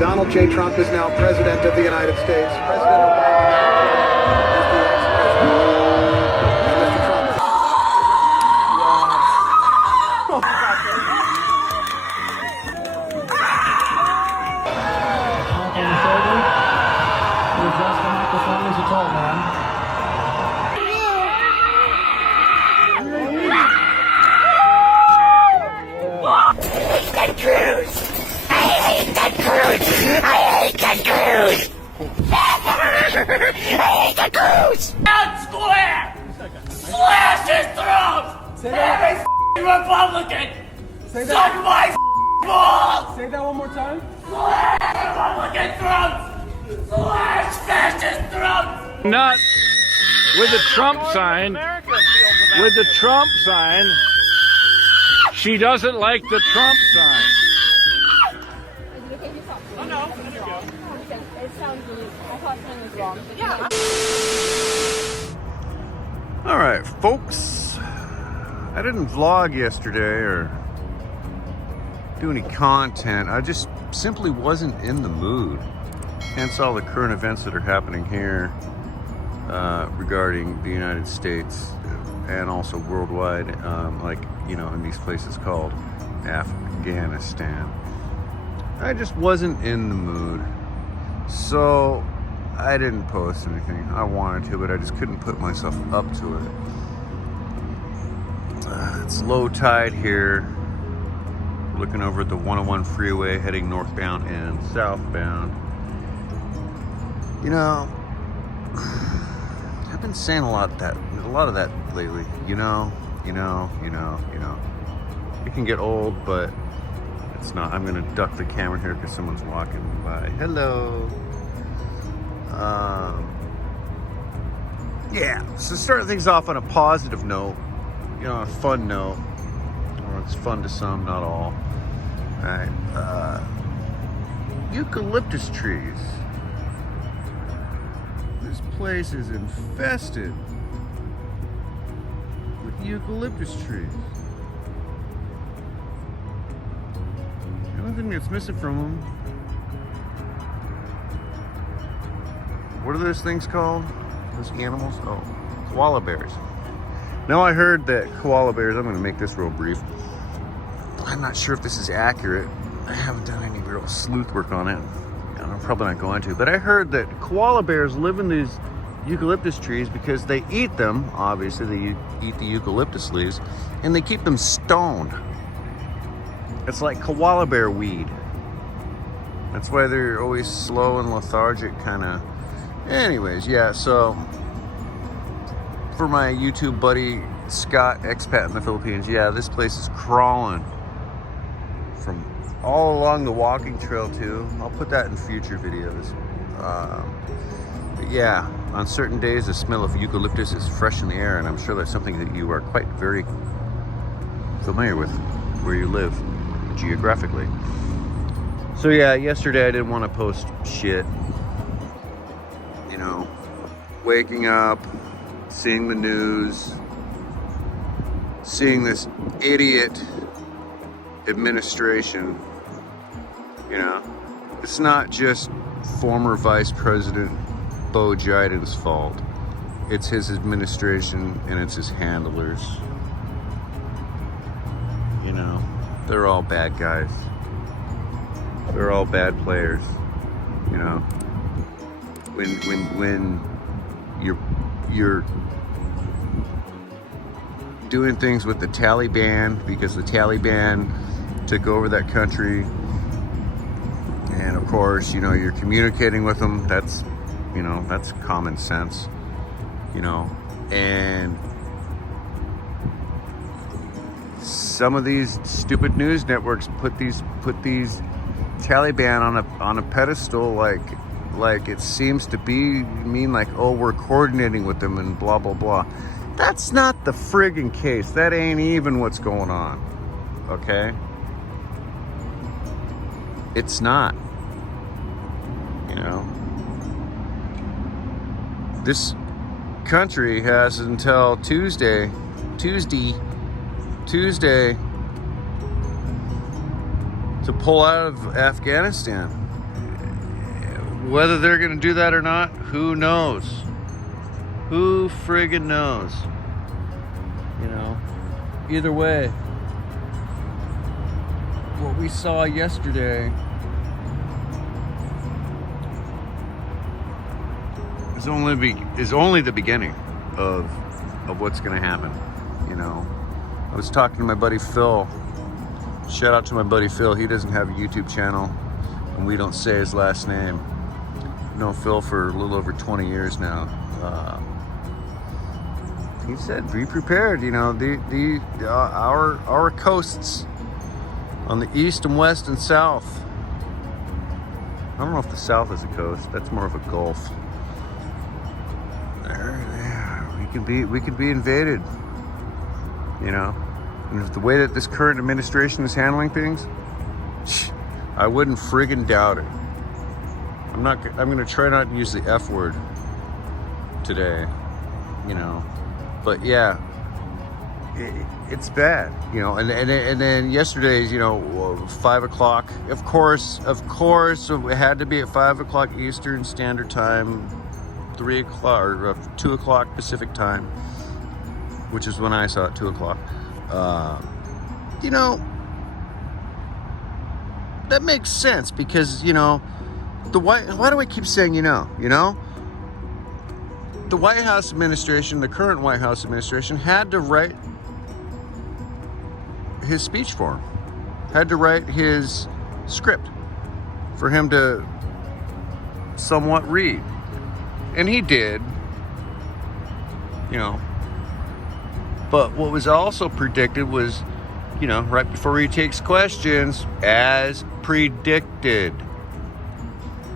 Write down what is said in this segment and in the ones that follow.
Donald J. Trump is now President of the United States. President Obama is the ex-president. And Mr. Trump. Adjust the microphone as you told, man. Ted Cruz! I hate Ted Cruz! I hate Ted Cruz! I hate Ted Cruz! Out square! Slash his throat! Every Republican! Suck my balls! Say that one more time. Slash Republican throats! Slash fascist throats! Nuts with the Trump sign. With the Trump sign. She doesn't like the Trump sign. Oh no, there you go. It sounds really, I thought something was wrong. Yeah. All right, folks. I didn't vlog yesterday or do any content. I just simply wasn't in the mood. Hence all the current events that are happening here regarding the United States and also worldwide, like, you know, in these places called Afghanistan. I just wasn't in the mood. So I didn't post anything. I wanted to, but I just couldn't put myself up to it. It's low tide here. Looking over at the 101 freeway heading northbound and southbound. You know, I've been saying a lot of that lately. You know. It can get old, but it's not. I'm gonna duck the camera here because someone's walking by. Hello. Yeah. So starting things off on a positive note, you know, on a fun note. Or it's fun to some, not all. All right. Eucalyptus trees. This place is infested with eucalyptus trees. The only thing that's missing from them, what are those things called? Those animals? Oh, koala bears. Now I heard that koala bears, I'm going to make this real brief. I'm not sure if this is accurate. I haven't done any real sleuth work on it. And I'm probably not going to. But I heard that koala bears live in these eucalyptus trees because they eat them. Obviously, they eat the eucalyptus leaves. And they keep them stoned. It's like koala bear weed. That's why they're always slow and lethargic, kind of. Anyways, yeah, so for my YouTube buddy Scott, expat in the Philippines, yeah, this place is crawling from all along the walking trail too. I'll put that in future videos. But yeah, on certain days the smell of eucalyptus is fresh in the air, and I'm sure that's something that you are quite very familiar with where you live geographically. So yeah, yesterday I didn't want to post shit. You know, waking up, seeing the news, seeing this idiot administration. You know, it's not just former Vice President Bo Biden's fault. It's his administration and it's his handlers. You know, they're all bad guys. They're all bad players. You know, when you're doing things with the Taliban, because the Taliban took over that country, and of course, you know, you're communicating with them. That's, you know, that's common sense, you know. And some of these stupid news networks put these Taliban on a pedestal, like it seems to mean like, oh, we're coordinating with them and blah blah blah. That's not the friggin' case. That ain't even what's going on. Okay? It's not. You know, this country has until Tuesday to pull out of Afghanistan. whether they're going to do that or not, who knows? Who friggin' knows? You know, either way, what we saw yesterday is only the beginning of what's going to happen. You know, I was talking to my buddy Phil. Shout out to my buddy Phil. He doesn't have a YouTube channel, and we don't say his last name. I've known Phil for a little over 20 years now. He said, "Be prepared." You know, our coasts on the east and west and south. I don't know if the south is a coast. That's more of a gulf. We could be invaded. You know, and if the way that this current administration is handling things, I wouldn't friggin' doubt it. I'm gonna try not to use the F word today, you know, but yeah, it's bad, you know. And then yesterday's, you know, 5 o'clock. Of course, it had to be at 5 o'clock Eastern Standard Time, 3 o'clock or 2 o'clock Pacific Time, which is when I saw it, 2 o'clock. You know, that makes sense because, you know, why do I keep saying, you know, the White House administration, the current White House administration had to write his speech for him, had to write his script for him to somewhat read. And he did, you know. But what was also predicted was, you know, right before he takes questions, as predicted,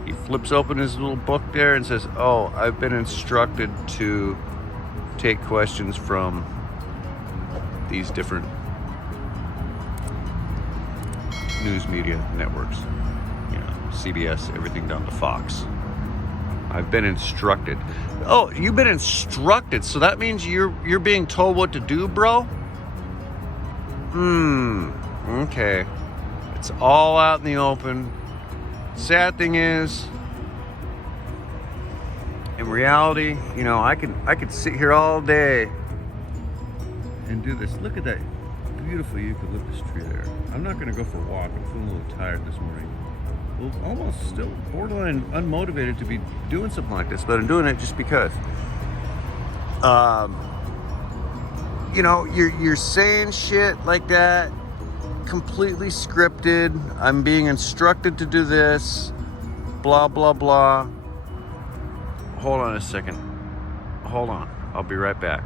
he flips open his little book there and says, "Oh, I've been instructed to take questions from these different news media networks, you know, CBS, everything down to Fox. I've been instructed." Oh, you've been instructed, so that means you're being told what to do, bro? Okay. It's all out in the open. Sad thing is, in reality, you know, I could sit here all day and do this. Look at that beautiful eucalyptus tree there. I'm not gonna go for a walk. I'm feeling a little tired this morning. Well, almost still borderline unmotivated to be doing something like this, but I'm doing it just because. You know, you're saying shit like that, completely scripted. I'm being instructed to do this, blah, blah, blah. Hold on a second. Hold on. I'll be right back.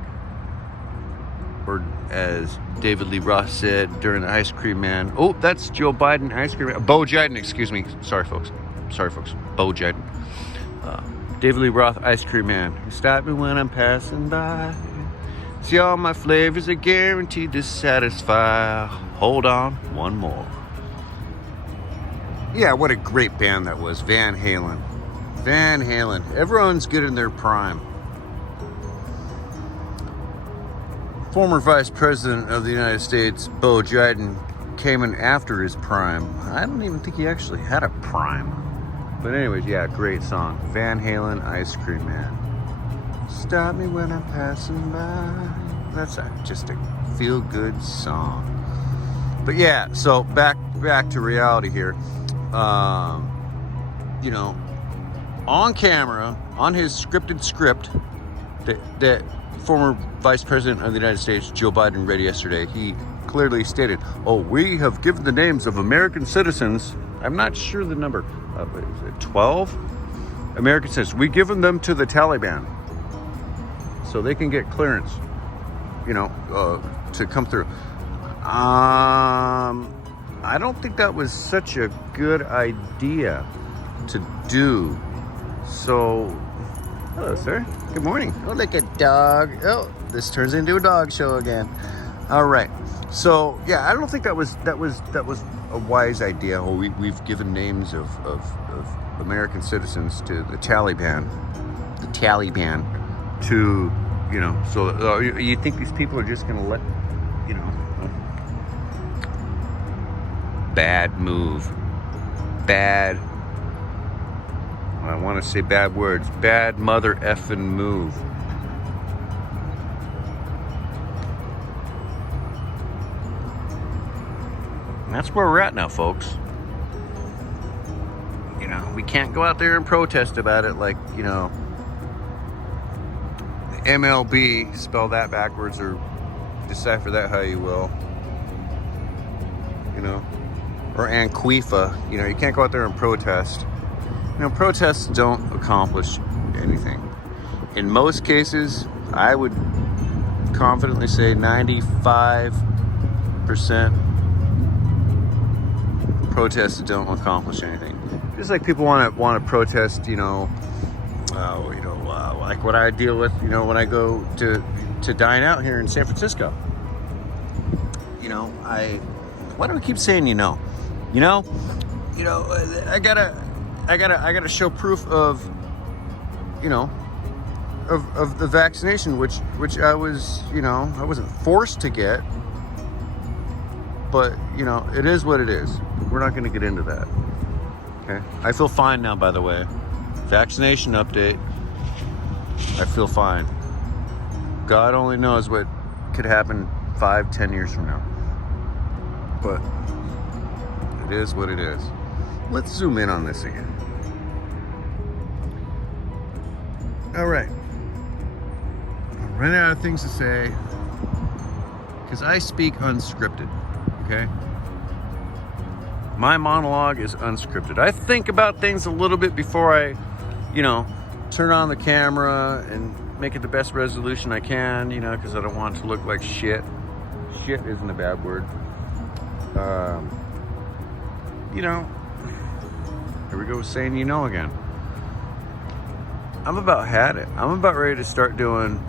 Or as David Lee Roth said during the Ice Cream Man. Oh, that's Joe Biden, Ice Cream Man. Bo Jiden, excuse me. Sorry, folks. Bo Jiden. David Lee Roth, Ice Cream Man. You stop me when I'm passing by. See, all my flavors are guaranteed to satisfy. Hold on, one more. Yeah, what a great band that was. Van Halen. Van Halen. Everyone's good in their prime. Former Vice President of the United States, Bo Jiden, came in after his prime. I don't even think he actually had a prime. But anyways, yeah, great song. Van Halen, Ice Cream Man. Stop me when I'm passing by. That's just a feel-good song. But yeah, so back to reality here. You know, on camera, on his scripted script that former Vice President of the United States, Joe Biden, read yesterday, he clearly stated, "Oh, we have given the names of American citizens." I'm not sure the number. Is it 12 American citizens? We've given them to the Taliban so they can get clearance, you know, to come through. I don't think that was such a good idea to do. So, hello, sir. Good morning. Oh, look at dog. Oh, this turns into a dog show again. All right. So, yeah, I don't think that was a wise idea. Oh, we've given names of American citizens to the Taliban. The Taliban to, you know, so you think these people are just going to let, you know, bad move. Bad I want to say bad words. Bad mother effing move. And that's where we're at now, folks. You know, we can't go out there and protest about it like, you know, MLB, spell that backwards or decipher that how you will. You know, or Anquifa. You know, you can't go out there and protest. You know, protests don't accomplish anything. In most cases, I would confidently say 95% protests don't accomplish anything. Just like people want to protest, you know, like what I deal with, you know, when I go to dine out here in San Francisco. You know, why do I keep saying I gotta show proof of, you know, of the vaccination, which I was, you know, I wasn't forced to get, but you know, it is what it is. We're not going to get into that. Okay, I feel fine now, by the way. Vaccination update. I feel fine. God only knows what could happen 5-10 years from now. But it is what it is. Let's zoom in on this again. All right. I'm running out of things to say because I speak unscripted. Okay? My monologue is unscripted. I think about things a little bit before I, you know, turn on the camera and make it the best resolution I can, you know, because I don't want it to look like shit. Shit isn't a bad word. You know, here we go saying you know again. I'm about had it. I'm about ready to start doing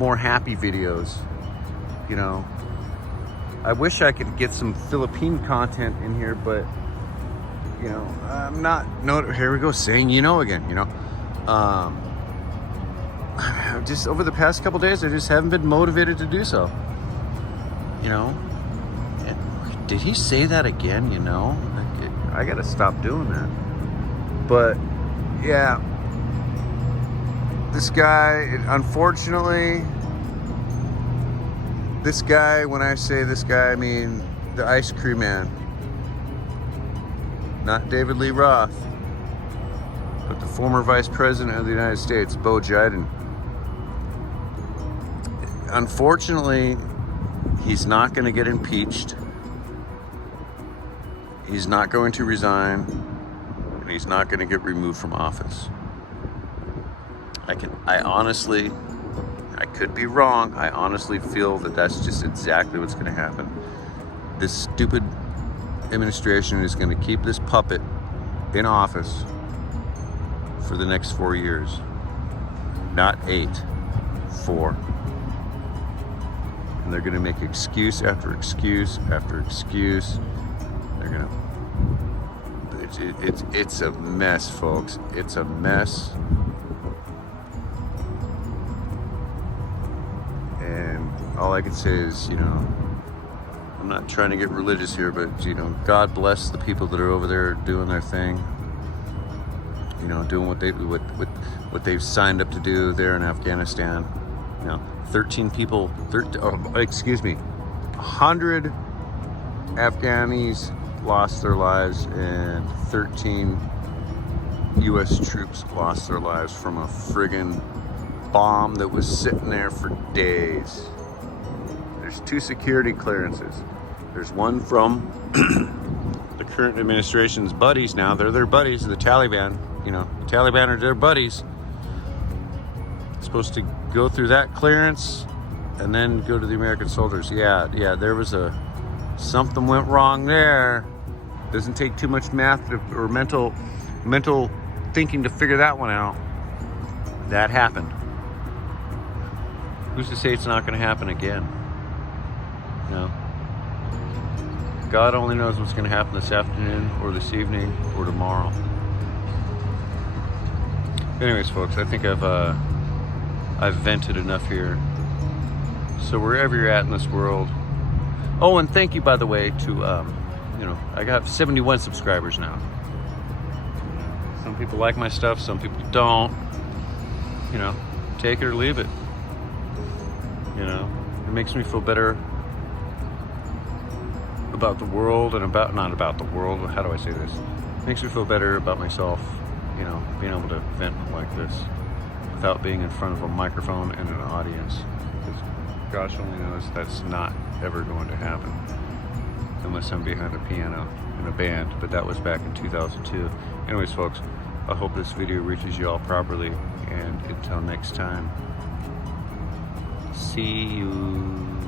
more happy videos, you know. I wish I could get some Philippine content in here, but you know, I'm not. No, here we go saying you know again. You know, just over the past couple days, I just haven't been motivated to do so. You know, and did he say that again? You know, I gotta stop doing that. But yeah, this guy, unfortunately. This guy, when I say this guy, I mean the ice cream man. Not David Lee Roth, but the former Vice President of the United States, Beau Biden. Unfortunately, he's not going to get impeached. He's not going to resign. And he's not going to get removed from office. I could be wrong. I honestly feel that that's just exactly what's going to happen. This stupid administration is going to keep this puppet in office for the next 4 years. Not 8, 4. And they're going to make excuse after excuse after excuse. They're going to... It's a mess, folks. It's a mess. All I can say is, you know, I'm not trying to get religious here, but, you know, God bless the people that are over there doing their thing. You know, doing what they've signed up to do there in Afghanistan. You know, 100 Afghanis lost their lives and 13 U.S. troops lost their lives from a friggin' bomb that was sitting there for days. There's 2 security clearances. There's one from the current administration's buddies now. They're their buddies, the Taliban. You know, the Taliban are their buddies. Supposed to go through that clearance and then go to the American soldiers. Yeah, there was something went wrong there. Doesn't take too much math or mental thinking to figure that one out. That happened. Who's to say it's not going to happen again? No. God only knows what's going to happen this afternoon or this evening or tomorrow. Anyways, folks, I think I've vented enough here. So wherever you're at in this world. Oh, and thank you, by the way, to I got 71 subscribers now. Some people like my stuff, some people don't. You know, take it or leave it. You know, it makes me feel better about the world and not about the world, how do I say this? It makes me feel better about myself, you know, being able to vent like this without being in front of a microphone and an audience. Because gosh only knows that's not ever going to happen unless I'm behind a piano in a band, but that was back in 2002. Anyways, folks, I hope this video reaches you all properly, and until next time, see you.